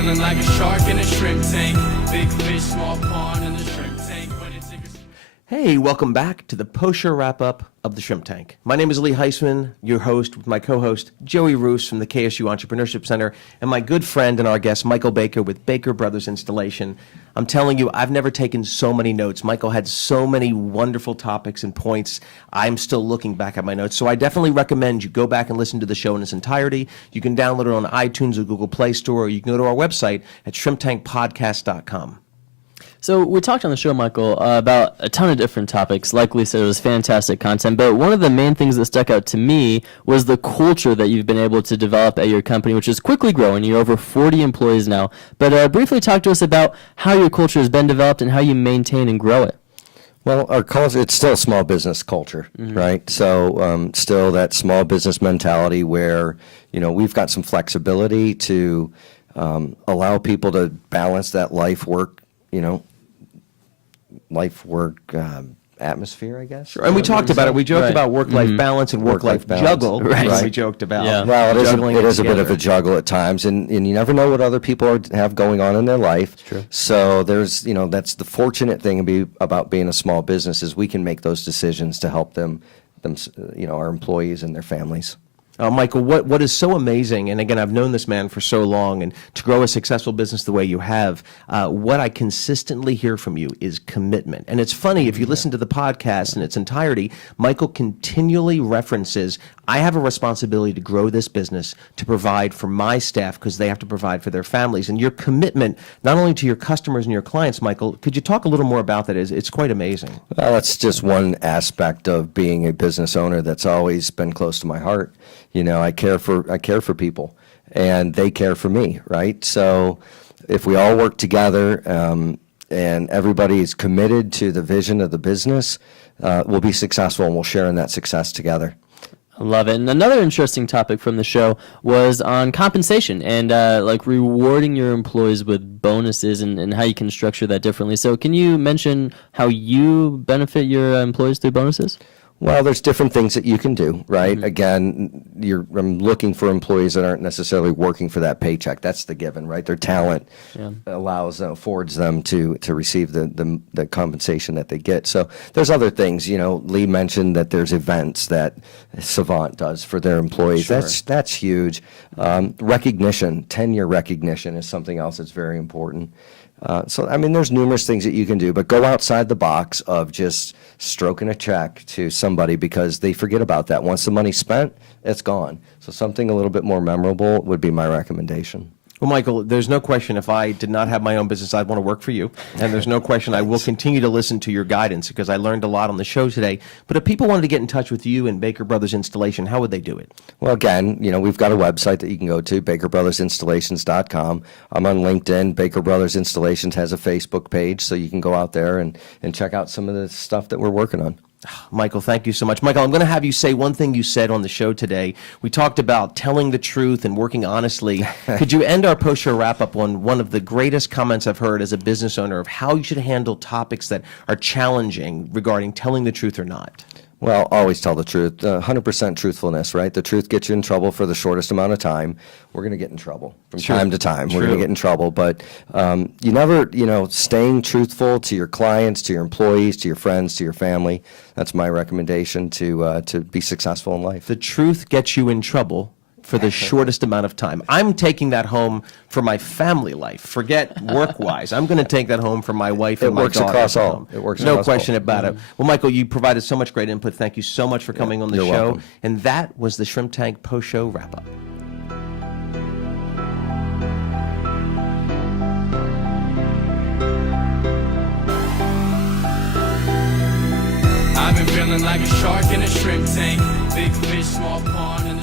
feeling like a shark in a shrimp tank. Big fish, small pond in the shrimp tank. Hey, welcome back to the post-show wrap-up of the Shrimp Tank. My name is Lee Heisman, your host, with my co-host Joey Roos from the KSU Entrepreneurship Center, and my good friend and our guest, Michael Baker with Baker Brothers Installation. I'm telling you, I've never taken so many notes. Michael had so many wonderful topics and points. I'm still looking back at my notes, so I definitely recommend you go back and listen to the show in its entirety. You can download it on iTunes or Google Play Store, or you can go to our website at shrimptankpodcast.com. So we talked on the show, Michael, about a ton of different topics. Like Lee said, it was fantastic content. But one of the main things that stuck out to me was the culture that you've been able to develop at your company, which is quickly growing. You're over 40 employees now. But briefly talk to us about how your culture has been developed and how you maintain and grow it. Well, our culture, it's still a small business culture, right? So still that small business mentality where, you know, we've got some flexibility to allow people to balance that life-work atmosphere, I guess. Sure. And we talked about it. We joked about work-life balance and work-life juggle. Right. We joked about. Yeah. Well, it is a bit of together. a juggle at times, and you never know what other people have going on in their life. True. So there's, that's the fortunate thing about being a small business is we can make those decisions to help them, our employees and their families. Michael, what is so amazing, and again, I've known this man for so long, and to grow a successful business the way you have, what I consistently hear from you is commitment. And it's funny, if you listen to the podcast in its entirety, Michael continually references, I have a responsibility to grow this business, to provide for my staff, because they have to provide for their families. And your commitment, not only to your customers and your clients, Michael, could you talk a little more about that? It's quite amazing. Well, that's just one aspect of being a business owner that's always been close to my heart. I care for people, and they care for me, right? So if we all work together and everybody is committed to the vision of the business, we'll be successful, and we'll share in that success together. I love it. And another interesting topic from the show was on compensation and like rewarding your employees with bonuses and how you can structure that differently. So can you mention how you benefit your employees through bonuses? Well, there's different things that you can do, right? Again, I'm looking for employees that aren't necessarily working for that paycheck. That's the given, right? Their talent affords them to receive the compensation that they get. So there's other things. Lee mentioned that there's events that Savant does for their employees. Sure. That's huge. Recognition, tenure recognition is something else that's very important. There's numerous things that you can do, but go outside the box of just stroking a check to somebody because they forget about that. Once the money's spent, it's gone. So something a little bit more memorable would be my recommendation. Well, Michael, there's no question if I did not have my own business, I'd want to work for you. And there's no question I will continue to listen to your guidance because I learned a lot on the show today. But if people wanted to get in touch with you and Baker Brothers Installation, how would they do it? Well, again, we've got a website that you can go to, bakerbrotherinstallations.com. I'm on LinkedIn. Baker Brothers Installations has a Facebook page, so you can go out there and check out some of the stuff that we're working on. Michael, thank you so much. Michael, I'm going to have you say one thing you said on the show today. We talked about telling the truth and working honestly. Could you end our post-show wrap-up on one of the greatest comments I've heard as a business owner of how you should handle topics that are challenging regarding telling the truth or not? Well, always tell the truth. 100% truthfulness, right? The truth gets you in trouble for the shortest amount of time. We're going to get in trouble from time to time. We're going to get in trouble. But you never, staying truthful to your clients, to your employees, to your friends, to your family. That's my recommendation to be successful in life. The truth gets you in trouble for the shortest amount of time. I'm taking that home for my family life. Forget work-wise. I'm going to take that home for my wife and my daughter. It works across all. It works no across question all. about it. Well, Michael, you provided so much great input. Thank you so much for coming on the you're show. welcome. And that was the Shrimp Tank post-show wrap-up. I've been feeling like a shark in a shrimp tank. Big fish, small pond.